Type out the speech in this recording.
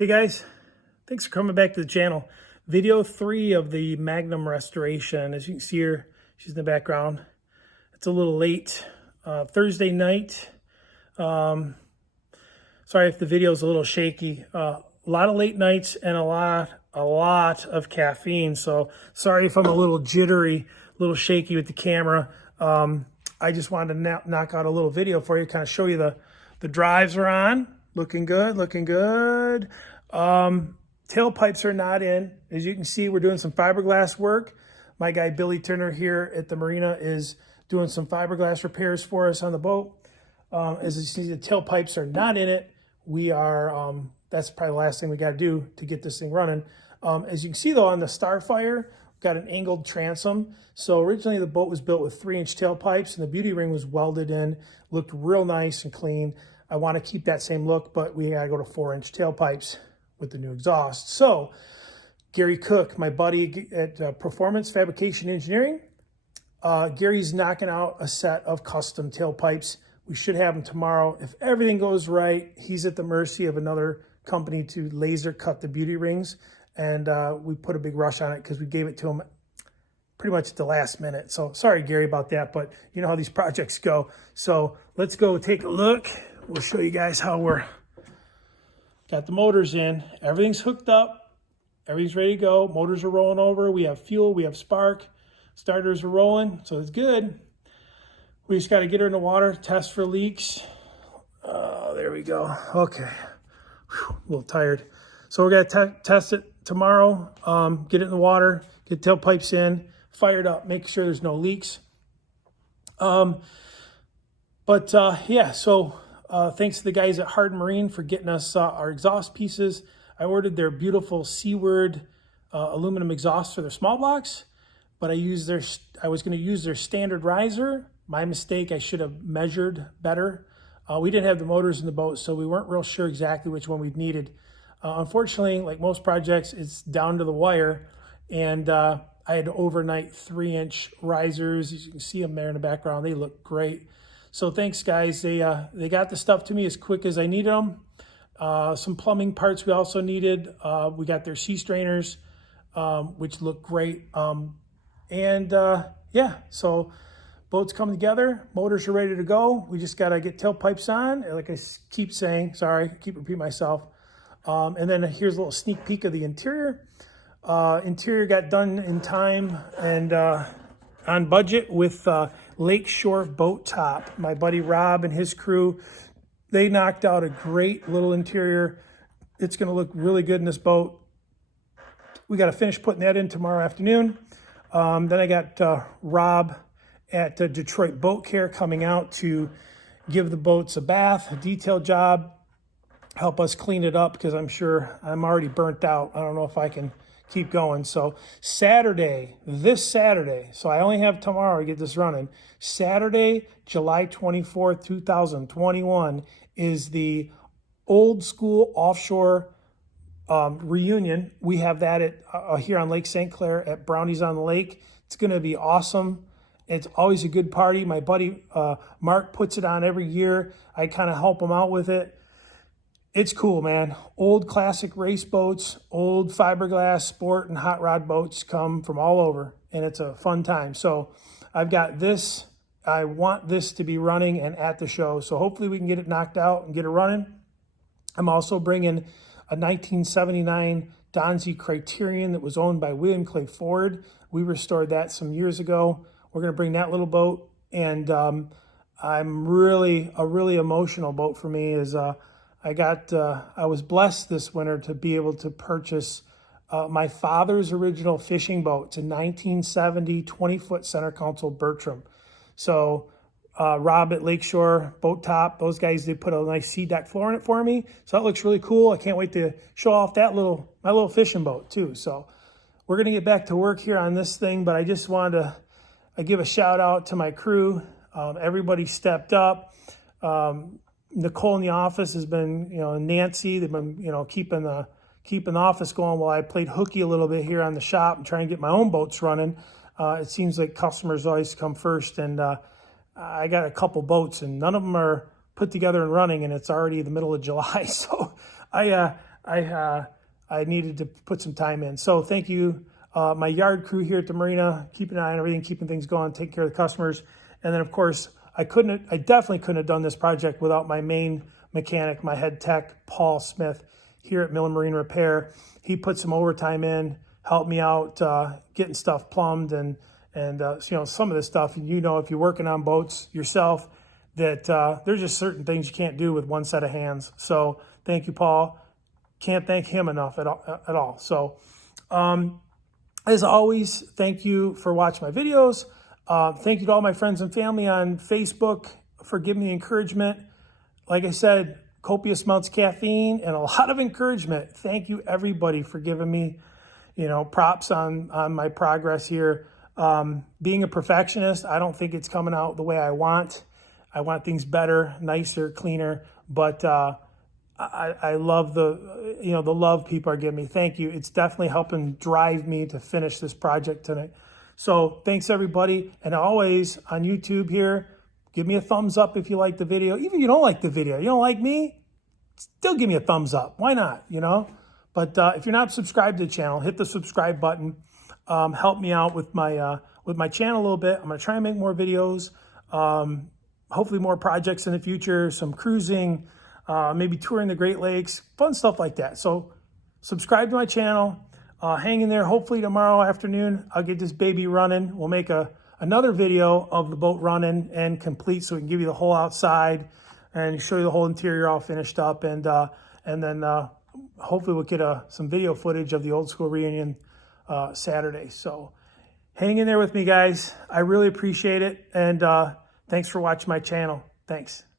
Hey guys, thanks for coming back to the channel. Video 3 of the Magnum Restoration. As you can see here, she's in the background. It's a little late, Thursday night. Sorry if the video is a little shaky. A lot of late nights and a lot of caffeine. So sorry if I'm a little jittery, a little shaky with the camera. I just wanted to knock out a little video for you, kind of show you the drives are on. Looking good, looking good. Tailpipes are not in. As you can see, we're doing some fiberglass work. My guy Billy Turner here at the marina is doing some fiberglass repairs for us on the boat. As you see, the tailpipes are not in it. We are, that's probably the last thing we got to do to get this thing running. As you can see though, on the Starfire, we've got an angled transom. So originally the boat was built with 3-inch tailpipes and the beauty ring was welded in, looked real nice and clean. I want to keep that same look, but we got to go to 4-inch tailpipes with the new exhaust. So Gary Cook, my buddy at Performance Fabrication Engineering, Gary's knocking out a set of custom tailpipes. We should have them tomorrow. If everything goes right, he's at the mercy of another company to laser cut the beauty rings. And we put a big rush on it because we gave it to him pretty much at the last minute. So sorry, Gary, about that, but you know how these projects go. So let's go take a look. We'll show you guys how we're got the motors in. Everything's hooked up. Everything's ready to go. Motors are rolling over. We have fuel. We have spark. Starters are rolling. So it's good. We just got to get her in the water, test for leaks. There we go. Okay. Whew, a little tired. So we're going to test it tomorrow. Get it in the water. Get tailpipes in. Fire it up. Make sure there's no leaks. Yeah, so thanks to the guys at Hard Marine for getting us our exhaust pieces. I ordered their beautiful Seaward aluminum exhaust for their small blocks, but I was going to use their standard riser. My mistake, I should have measured better. We didn't have the motors in the boat, so we weren't real sure exactly which one we needed. Unfortunately, like most projects, it's down to the wire, and I had overnight 3-inch risers. As you can see them there in the background, they look great. So thanks, guys. They got the stuff to me as quick as I needed them. Some plumbing parts we also needed. We got their sea strainers, which look great. Yeah, so boats come together. Motors are ready to go. We just got to get tailpipes on. Like I keep saying, sorry, I keep repeating myself. And then here's a little sneak peek of the interior. Interior got done in time and on budget with Lakeshore Boat Top. My buddy Rob and his crew, they knocked out a great little interior. It's going to look really good in this boat. We got to finish putting that in tomorrow afternoon. Then I got Rob at Detroit Boat Care coming out to give the boats a bath, a detail job, help us clean it up because I'm sure I'm already burnt out. I don't know if I can keep going. So this Saturday, so I only have tomorrow to get this running. Saturday, July 24th, 2021 is the old school offshore reunion. We have that at here on Lake St. Clair at Brownies on the Lake. It's going to be awesome. It's always a good party. My buddy Mark puts it on every year. I kind of help him out with it. It's cool, man. Old classic race boats, old fiberglass sport and hot rod boats come from all over, and it's a fun time. So I've got this. I want this to be running and at the show. So hopefully we can get it knocked out and get it running. I'm also bringing a 1979 Donzi Criterion that was owned by William Clay Ford. We restored that some years ago. We're going to bring that little boat, and I'm a really emotional boat for me is I was blessed this winter to be able to purchase my father's original fishing boat. It's a 1970 20-foot center console Bertram. So Rob at Lakeshore Boat Top, those guys, they put a nice sea deck floor in it for me. So that looks really cool. I can't wait to show off my little fishing boat too. So we're going to get back to work here on this thing, but I just wanted to give a shout out to my crew. Everybody stepped up. Nicole in the office has been, Nancy, they've been, keeping the office going while I played hooky a little bit here on the shop and trying to get my own boats running. It seems like customers always come first, and I got a couple boats and none of them are put together and running, and it's already the middle of July. So I I needed to put some time in. So thank you, my yard crew here at the marina, keeping an eye on everything, keeping things going, taking care of the customers. And then of course, I definitely couldn't have done this project without my main mechanic, my head tech, Paul Smith, here at Mill and Marine Repair. He put some overtime in, helped me out getting stuff plumbed and some of this stuff. And if you're working on boats yourself, that there's just certain things you can't do with one set of hands. So thank you, Paul. Can't thank him enough at all. So as always, thank you for watching my videos. Thank you to all my friends and family on Facebook for giving me the encouragement. Like I said, copious amounts of caffeine and a lot of encouragement. Thank you, everybody, for giving me, props on my progress here. Being a perfectionist, I don't think it's coming out the way I want. I want things better, nicer, cleaner. But I love the love people are giving me. Thank you. It's definitely helping drive me to finish this project tonight. So thanks, everybody. And always on YouTube here, give me a thumbs up if you like the video. Even if you don't like the video, you don't like me, still give me a thumbs up. Why not, But if you're not subscribed to the channel, hit the subscribe button. Help me out with my channel a little bit. I'm going to try and make more videos. Hopefully more projects in the future, some cruising, maybe touring the Great Lakes, fun stuff like that. So subscribe to my channel. Hang in there. Hopefully tomorrow afternoon, I'll get this baby running. We'll make another video of the boat running and complete, so we can give you the whole outside and show you the whole interior all finished up. And then hopefully we'll get some video footage of the old school reunion Saturday. So hang in there with me, guys. I really appreciate it. And thanks for watching my channel. Thanks.